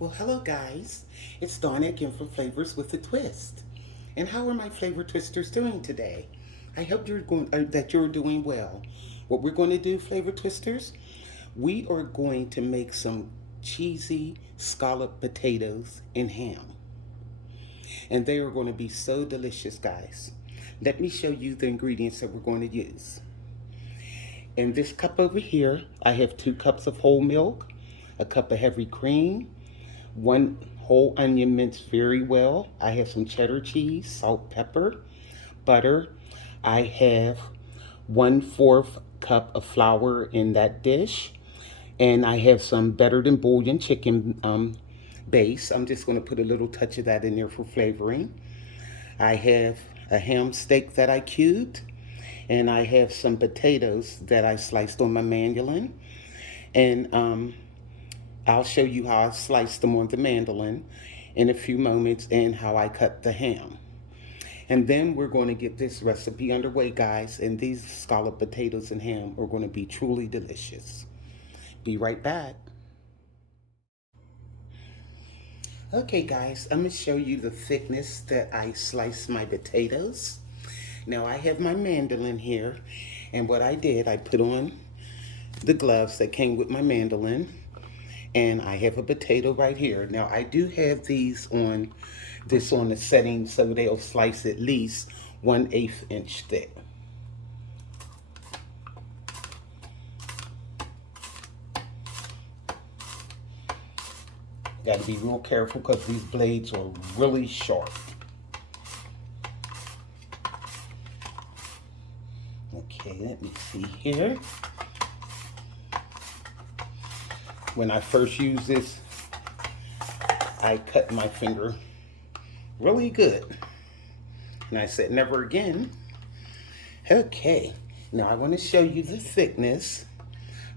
Well, hello guys. It's Dawn again for Flavors with a Twist. And how are my flavor twisters doing today? I hope that you're doing well. What we're going to do, flavor twisters, we are going to make some cheesy scalloped potatoes and ham. And they are going to be so delicious, guys. Let me show you the ingredients that we're going to use. In this cup over here, I have 2 cups of whole milk, a cup of heavy cream, 1 whole onion minced very well. I have some cheddar cheese, salt, pepper, butter. I have 1/4 cup of flour in that dish. And I have some better than bouillon chicken base. I'm just going to put a little touch of that in there for flavoring. I have a ham steak that I cubed. And I have some potatoes that I sliced on my mandolin. And I'll show you how I sliced them on the mandolin in a few moments and how I cut the ham. And then we're going to get this recipe underway, guys. And these scalloped potatoes and ham are going to be truly delicious. Be right back. Okay, guys, I'm going to show you the thickness that I sliced my potatoes. Now I have my mandolin here, and what I did, I put on the gloves that came with my mandolin, and I have a potato right here. Now I do have these on the setting so they'll slice at least 1/8 inch thick. Got to be real careful because these blades are really sharp. Okay, let me see here. When I first used this, I cut my finger really good. And I said, never again. Okay, now I want to show you the thickness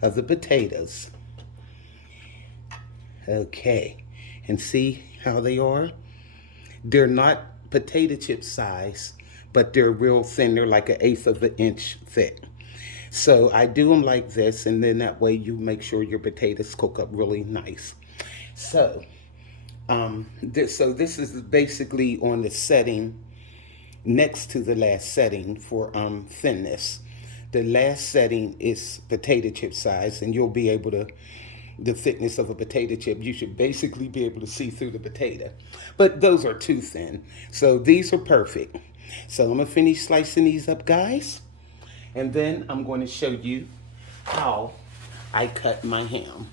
of the potatoes. Okay, and see how they are? They're not potato chip size, but they're real thin. They're like 1/8 of an inch thick. So I do them like this, and then that way you make sure your potatoes cook up really nice. So, this is basically on the setting next to the last setting for thinness. The last setting is potato chip size, and you'll be able to, the thickness of a potato chip, you should basically be able to see through the potato. But those are too thin. So these are perfect. So I'm going to finish slicing these up, guys. And then I'm going to show you how I cut my ham.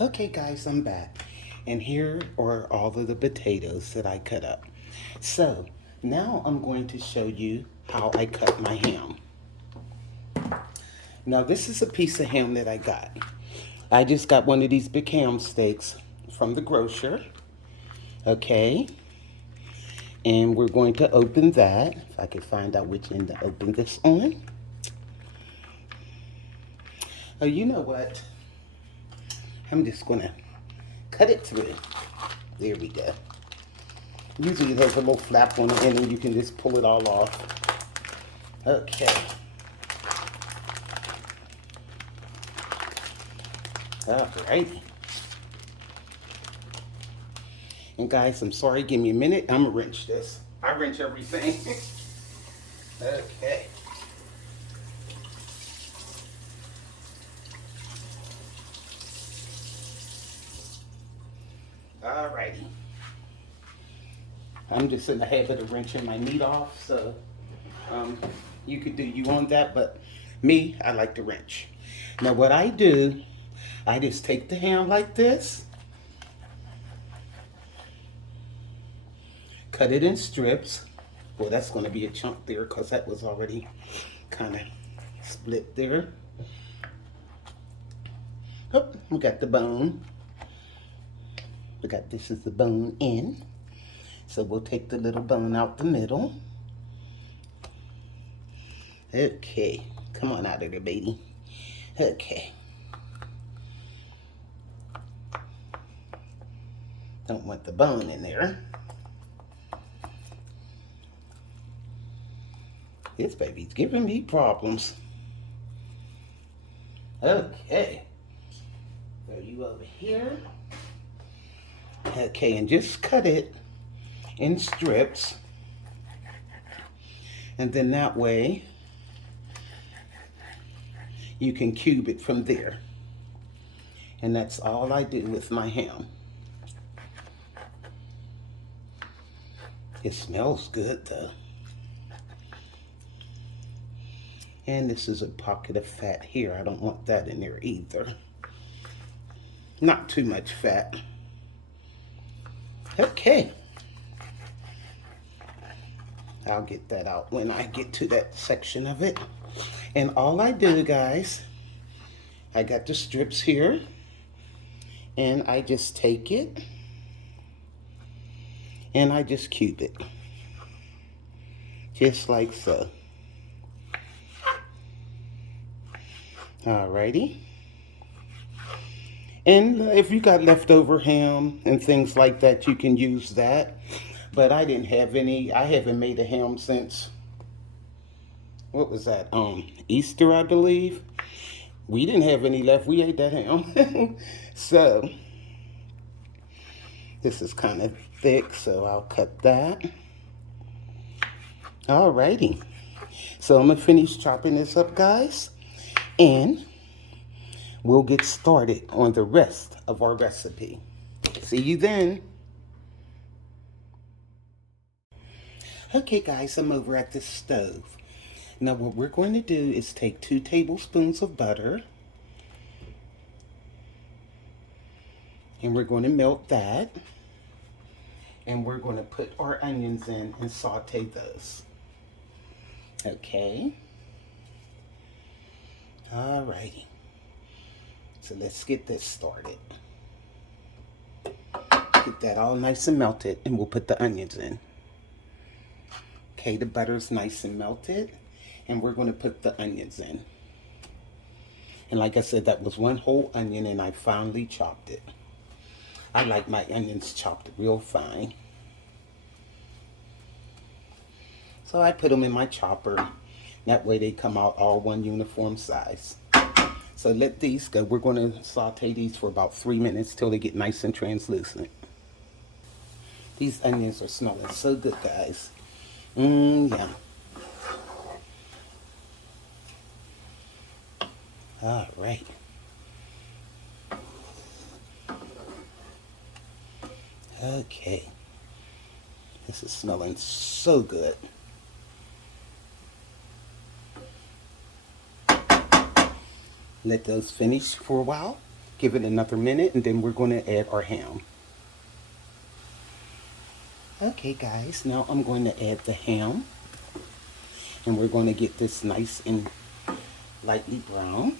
Okay, guys, I'm back. And here are all of the potatoes that I cut up. So now I'm going to show you how I cut my ham. Now this is a piece of ham that I got. I just got one of these big ham steaks from the grocer. Okay. And we're going to open that. If I can find out which end to open this on. Oh, you know what? I'm just going to cut it through. There we go. Usually it has a little flap on the end and you can just pull it all off. Okay. Alrighty. And guys, I'm sorry, give me a minute. I'm gonna wrench this. I wrench everything. Okay. Alrighty. I'm just in the habit of wrenching my meat off, so you could do you on that, but me, I like to wrench. Now what I do, I just take the ham like this, cut it in strips. Well, that's going to be a chunk there because that was already kind of split there. Oh, we got the bone. This is the bone in. So we'll take the little bone out the middle. Okay, come on out of there, baby. Okay. Don't want the bone in there. This baby's giving me problems. Okay. here. Okay, and just cut it in strips. And then that way, you can cube it from there. And that's all I do with my ham. It smells good though. And this is a pocket of fat here. I don't want that in there either. Not too much fat. Okay. I'll get that out when I get to that section of it. And all I do, guys, I got the strips here. And I just take it. And I just cube it. Just like so. Alrighty. And if you got leftover ham and things like that, you can use that. But I didn't have any. I haven't made a ham since, what was that? Easter, I believe. We didn't have any left. We ate that ham. So, this is kind of thick, so I'll cut that. Alrighty. So I'm going to finish chopping this up, guys. And we'll get started on the rest of our recipe. See you then. Okay, guys, I'm over at the stove. Now what we're going to do is take 2 tablespoons of butter. And we're going to melt that. And we're going to put our onions in and saute those. Okay. Alrighty. So let's get this started. Get that all nice and melted, and we'll put the onions in. Okay, the butter's nice and melted, and we're going to put the onions in. And like I said, that was 1 whole onion, and I finely chopped it. I like my onions chopped real fine. So I put them in my chopper. That way they come out all one uniform size. So let these go. We're going to saute these for about 3 minutes till they get nice and translucent. These onions are smelling so good, guys. Yeah. All right. Okay. This is smelling so good. Let those finish for a while. Give it another minute, and then we're going to add our ham. Okay, guys, now I'm going to add the ham. And we're going to get this nice and lightly brown.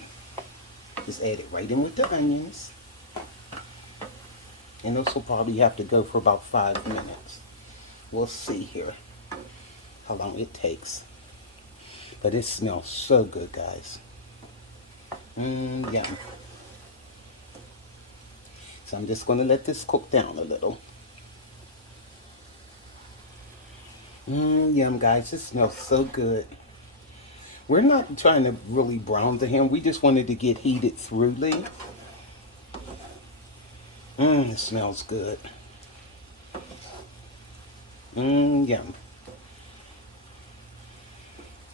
Just add it right in with the onions. And this will probably have to go for about 5 minutes. We'll see here how long it takes. But it smells so good, guys. Yum. So I'm just going to let this cook down a little. Yum, guys. It smells so good. We're not trying to really brown the ham. We just wanted to get heated thoroughly. It smells good. Yum.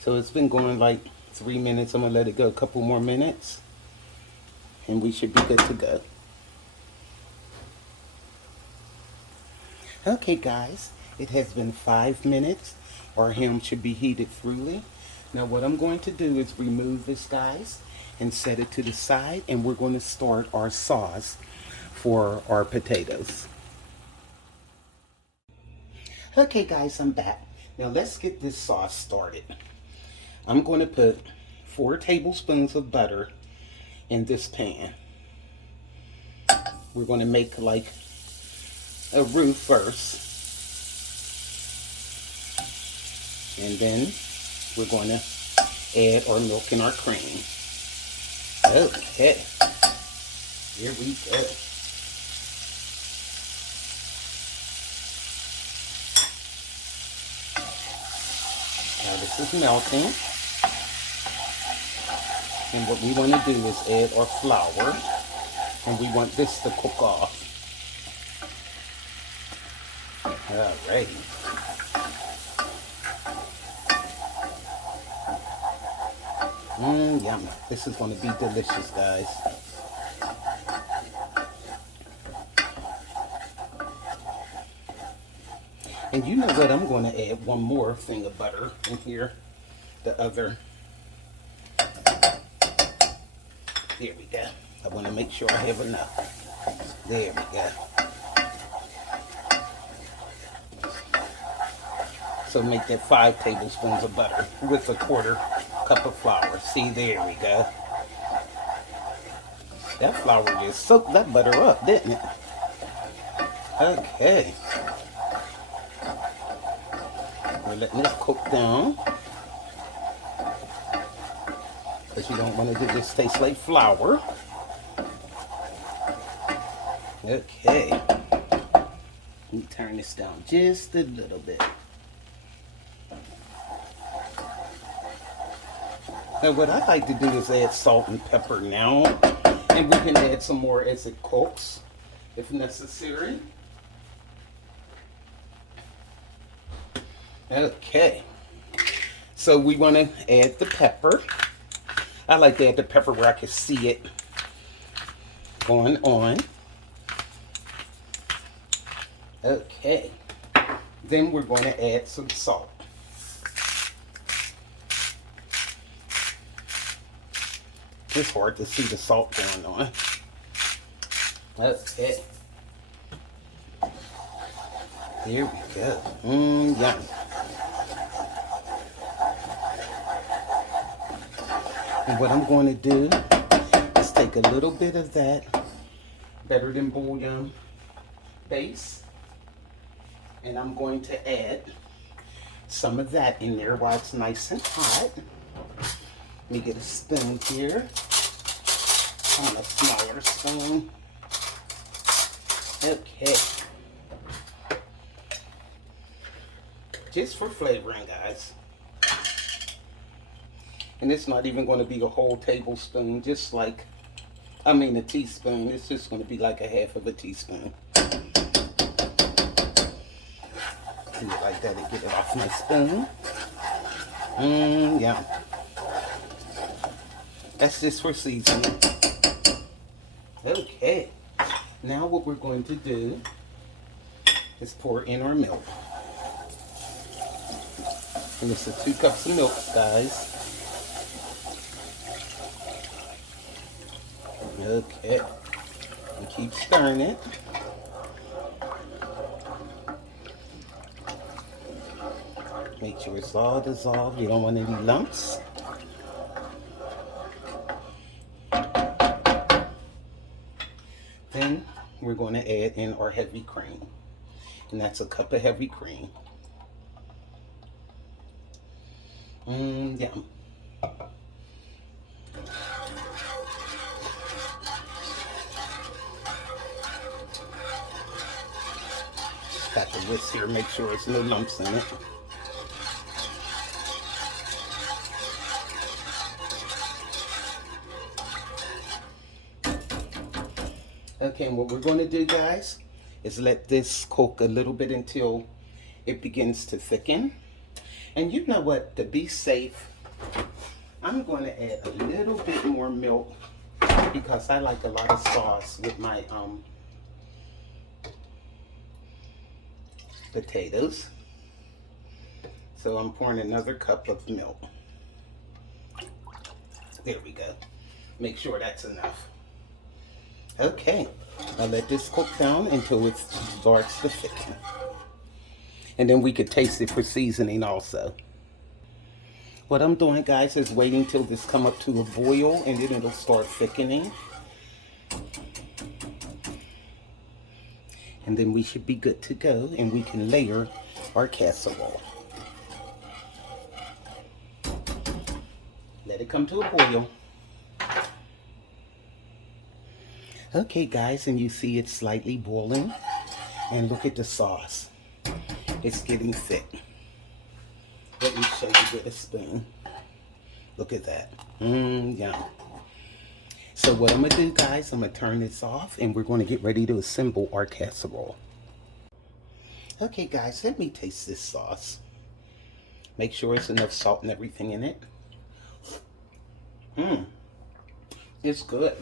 So it's been going like 3 minutes. I'm going to let it go a couple more minutes. And we should be good to go. Okay, guys. It has been 5 minutes. Our ham should be heated thoroughly. Now what I'm going to do is remove this, guys, and set it to the side. And we're going to start our sauce for our potatoes. Okay, guys, I'm back. Now let's get this sauce started. I'm going to put 4 tablespoons of butter in this pan. We're going to make like a roux first. And then we're going to add our milk and our cream. Okay. Here we go. Now this is melting. And what we want to do is add our flour. And we want this to cook off. Alrighty. Yum. This is going to be delicious, guys. And you know what? I'm going to add one more thing of butter in here. The other. There we go. I want to make sure I have enough. There we go. So make that 5 tablespoons of butter with a 1/4 cup of flour. See, there we go. That flour just soaked that butter up, didn't it? Okay. We're letting this cook down. Because you don't want it to just taste like flour. Okay. Let me turn this down just a little bit. Now what I like to do is add salt and pepper now. And we can add some more as it cooks, if necessary. Okay. So we want to add the pepper. I like to add the pepper where I can see it going on. Okay. Then we're going to add some salt. It's hard to see the salt going on. Okay. There we go. Yum. And what I'm going to do is take a little bit of that Better Than Bouillon base, and I'm going to add some of that in there while it's nice and hot. Let me get a spoon here. I want a smaller spoon. Okay. Just for flavoring, guys. And it's not even going to be a whole tablespoon, just like, a teaspoon. It's just going to be like a 1/2 of a teaspoon. Do it like that and get it off my spoon. Yeah. That's just for seasoning. Okay. Now what we're going to do is pour in our milk. And it's 2 cups of milk, guys. Okay. And keep stirring it. Make sure it's all dissolved. You don't want any lumps. Then we're going to add in our heavy cream. And that's 1 cup of heavy cream. Yum. Got the whisk here, make sure there's no lumps in it. Okay, and what we're going to do, guys, is let this cook a little bit until it begins to thicken. And you know what, to be safe, I'm going to add a little bit more milk because I like a lot of sauce with my potatoes. So I'm pouring another cup of milk. There we go. Make sure that's enough. Okay, now let this cook down until it starts to thicken. And then we could taste it for seasoning also. What I'm doing, guys, is waiting till this come up to a boil and then it'll start thickening. And then we should be good to go and we can layer our casserole. Let it come to a boil. Okay, guys, and you see it's slightly boiling. And look at the sauce. It's getting thick. Let me show you with a spoon. Look at that. Yum. So what I'm going to do, guys, I'm going to turn this off and we're going to get ready to assemble our casserole. Okay, guys, let me taste this sauce. Make sure it's enough salt and everything in it. It's good.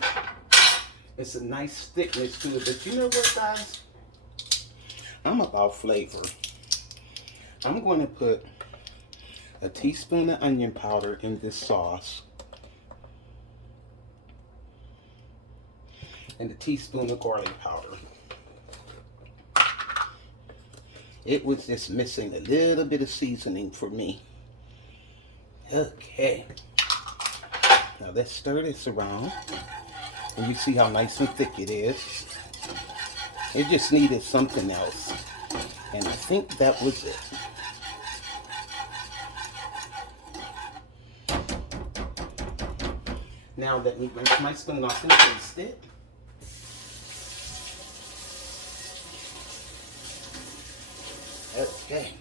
It's a nice thickness to it. But you know what, guys? I'm about flavor. I'm going to put a teaspoon of onion powder in this sauce. And a teaspoon of garlic powder. It was just missing a little bit of seasoning for me. Okay. Now let's stir this around. And you see how nice and thick it is. It just needed something else. And I think that was it. Now let me rinse my spoon off and taste it. Okay.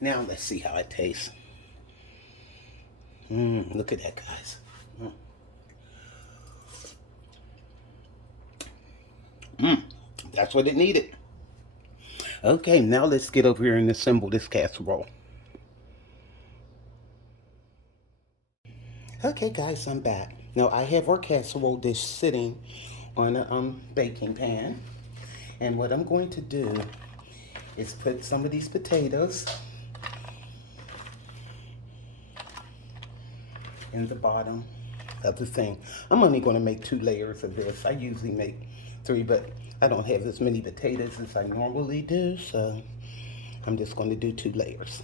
Now let's see how it tastes. Look at that, guys. That's what it needed. Okay, now let's get over here and assemble this casserole. Okay, guys, I'm back. Now I have our casserole dish sitting on a baking pan. And what I'm going to do is put some of these potatoes in the bottom of the thing. I'm only going to make 2 layers of this. I usually make 3, but I don't have as many potatoes as I normally do, so I'm just going to do 2 layers.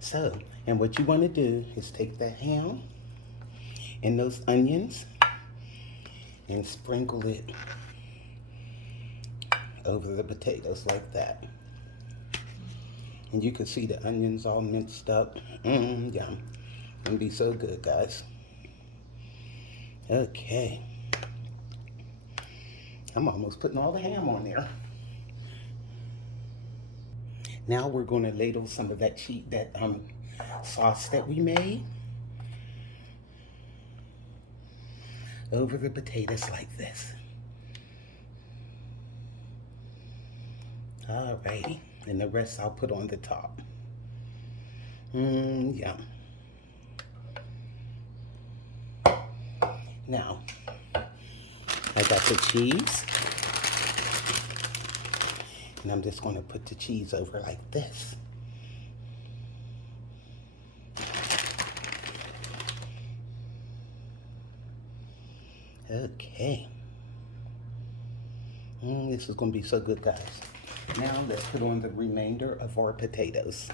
So, and what you want to do is take that ham and those onions and sprinkle it over the potatoes like that. And you can see the onions all minced up. Yum. It'll be so good, guys. Okay. I'm almost putting all the ham on there. Now we're going to ladle some of that sauce that we made over the potatoes like this. Alrighty, and the rest I'll put on the top. Yum. Now, I got the cheese. And I'm just going to put the cheese over like this. Okay. This is going to be so good, guys. Now let's put on the remainder of our potatoes.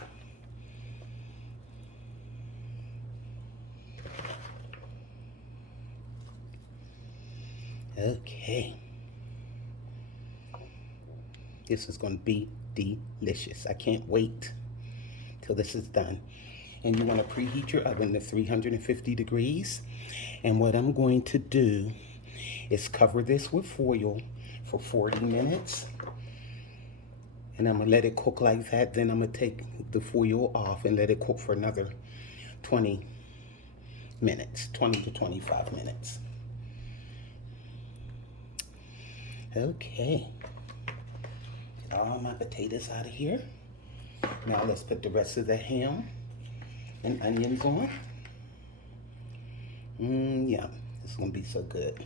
Okay. This is going to be delicious. I can't wait till this is done. And you want to preheat your oven to 350 degrees. And what I'm going to do is cover this with foil for 40 minutes. And I'm going to let it cook like that. Then I'm going to take the foil off and let it cook for another 20 minutes, 20 to 25 minutes. Okay. Get all my potatoes out of here. Now let's put the rest of the ham and onions on. Yeah, it's going to be so good.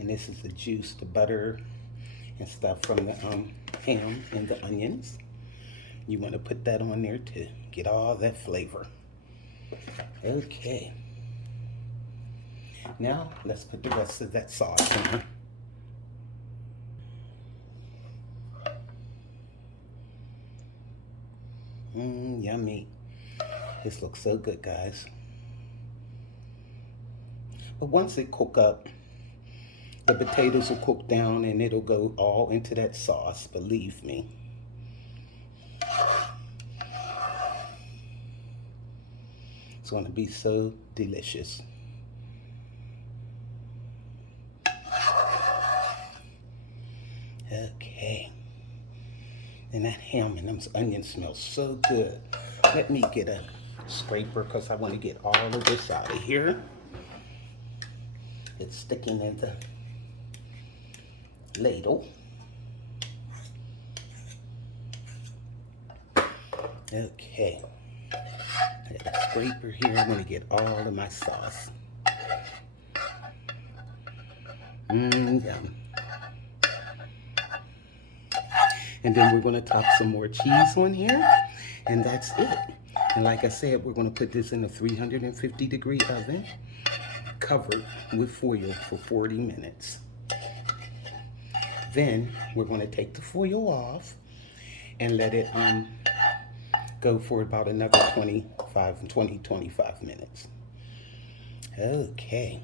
And this is the juice, the butter and stuff from the ham and the onions. You want to put that on there to get all that flavor. Okay. Now let's put the rest of that sauce on. Yummy. This looks so good, guys. But once it cook up, the potatoes will cook down and it'll go all into that sauce, believe me. It's going to be so delicious. Okay. And that ham and those onions smell so good. Let me get a scraper because I want to get all of this out of here. It's sticking in the ladle. Okay. I got a scraper here. I'm going to get all of my sauce. Yum. And then we're going to top some more cheese on here. And that's it. And like I said, we're going to put this in a 350-degree oven, covered with foil for 40 minutes. Then we're going to take the foil off and let it go for about another 25 minutes. Okay.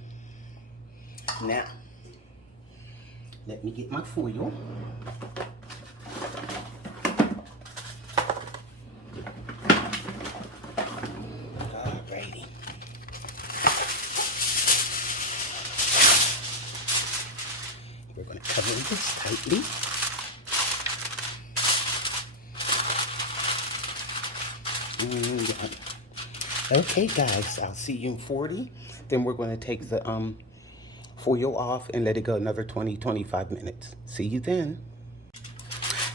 Now, let me get my foil. Alrighty. We're going to cover this tightly. Okay, guys, I'll see you in 40. Then we're going to take the foil off and let it go another 25 minutes. See you then.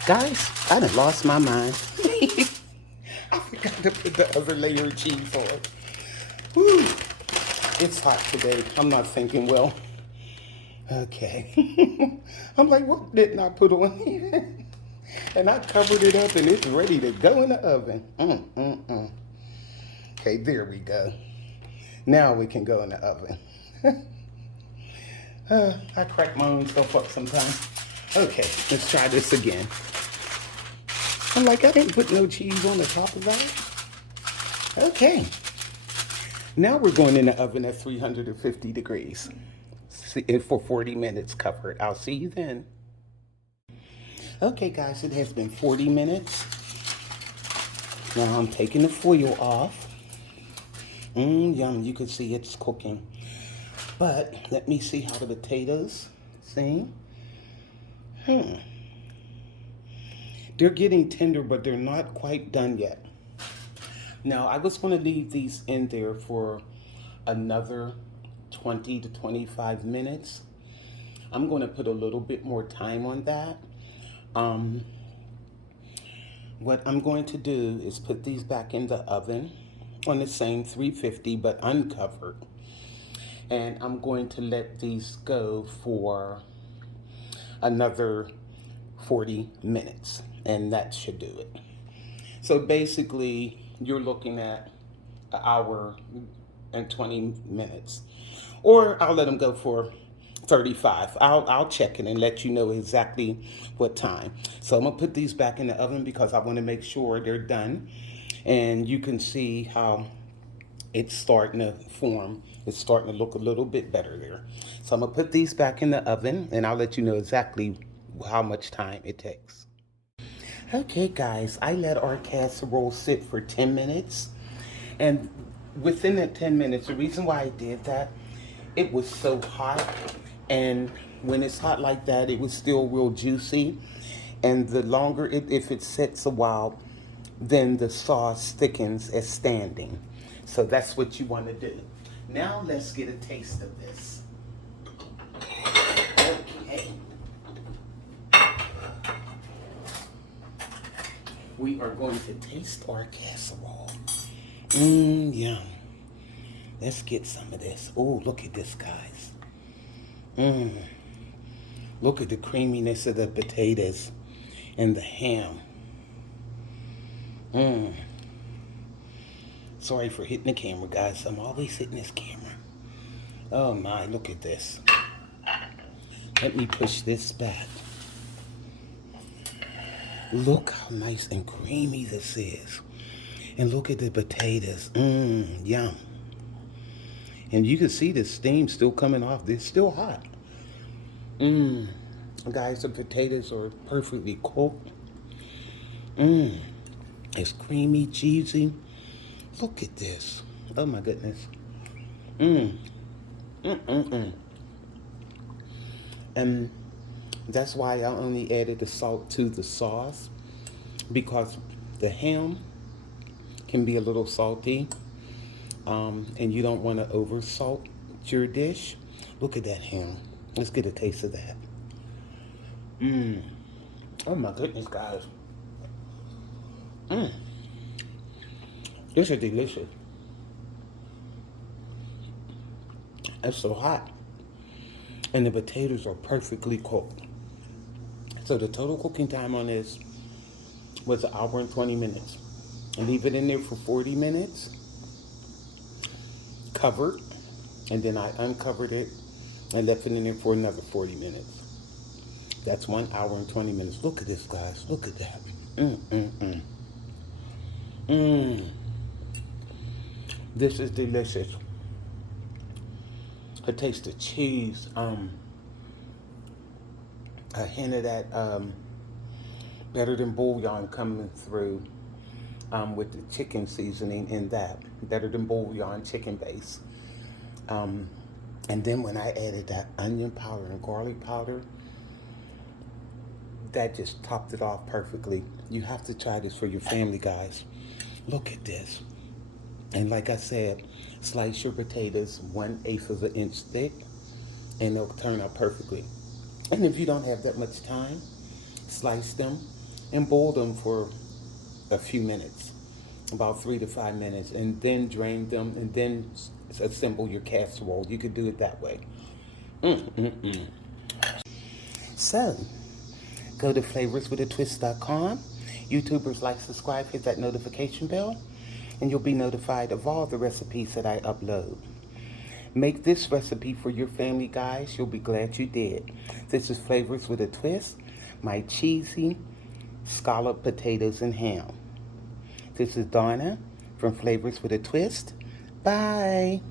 Guys, I done lost my mind. I forgot to put the other layer of cheese on. Whew. It's hot today. I'm not thinking well. Okay. I'm like, what didn't I put on here? And I covered it up and it's ready to go in the oven. Okay, there we go. Now we can go in the oven. I crack my own stuff up sometimes. Okay, let's try this again. I'm like, I didn't put no cheese on the top of that. Okay. Now we're going in the oven at 350 degrees for 40 minutes covered. I'll see you then. Okay, guys, it has been 40 minutes. Now I'm taking the foil off. Yum, you can see it's cooking. But let me see how the potatoes sing. They're getting tender, but they're not quite done yet. Now, I was going to leave these in there for another 20 to 25 minutes. I'm going to put a little bit more time on that. What I'm going to do is put these back in the oven on the same 350, but uncovered. And I'm going to let these go for another 40 minutes, and that should do it. So basically, you're looking at an hour and 20 minutes. Or I'll let them go for 35. I'll check it and let you know exactly what time. So I'm gonna put these back in the oven because I want to make sure they're done. And you can see how it's starting to form. It's starting to look a little bit better there. So I'm gonna put these back in the oven and I'll let you know exactly how much time it takes. Okay, guys, I let our casserole sit for 10 minutes. And within that 10 minutes, the reason why I did that, it was so hot. And when it's hot like that, it was still real juicy. And the longer if it sits a while, then the sauce thickens as standing. So that's what you want to do. Now let's get a taste of this. Okay. We are going to taste our casserole. Yum. Let's get some of this. Oh, look at this, guys. Look at the creaminess of the potatoes and the ham. Sorry for hitting the camera, guys. I'm always hitting this camera. Oh my, look at this. Let me push this back. Look how nice and creamy this is. And look at the potatoes. Yum. And you can see the steam still coming off. They're still hot. Guys, the potatoes are perfectly cooked. It's creamy, cheesy. Look at this. Oh my goodness. And that's why I only added the salt to the sauce. because the ham can be a little salty, and you don't want to over salt your dish. Look at that ham. Let's get a taste of that. Mmm. Oh my goodness, guys. Mmm. This is delicious. It's so hot. And the potatoes are perfectly cooked. So the total cooking time on this was 1 hour and 20 minutes. Leave it in there for 40 minutes, covered, and then I uncovered it and left it in there for another 40 minutes. That's 1 hour and 20 minutes. Look at this, guys. Look at that. This is delicious. I taste the cheese, a hint of that better than bouillon coming through with the chicken seasoning in that. Better than bouillon chicken base. And then when I added that onion powder and garlic powder, that just topped it off perfectly. You have to try this for your family, guys. Look at this. And like I said, slice your potatoes 1/8 of an inch thick, and they'll turn out perfectly. And if you don't have that much time, slice them and boil them for a few minutes, about 3 to 5 minutes, and then drain them and then assemble your casserole. You could do it that way. So, go to flavorswithatwist.com. YouTubers, like, subscribe, hit that notification bell, and you'll be notified of all the recipes that I upload. Make this recipe for your family, guys. You'll be glad you did. This is Flavors with a Twist, my cheesy scalloped potatoes and ham. This is Donna from Flavors with a Twist. Bye.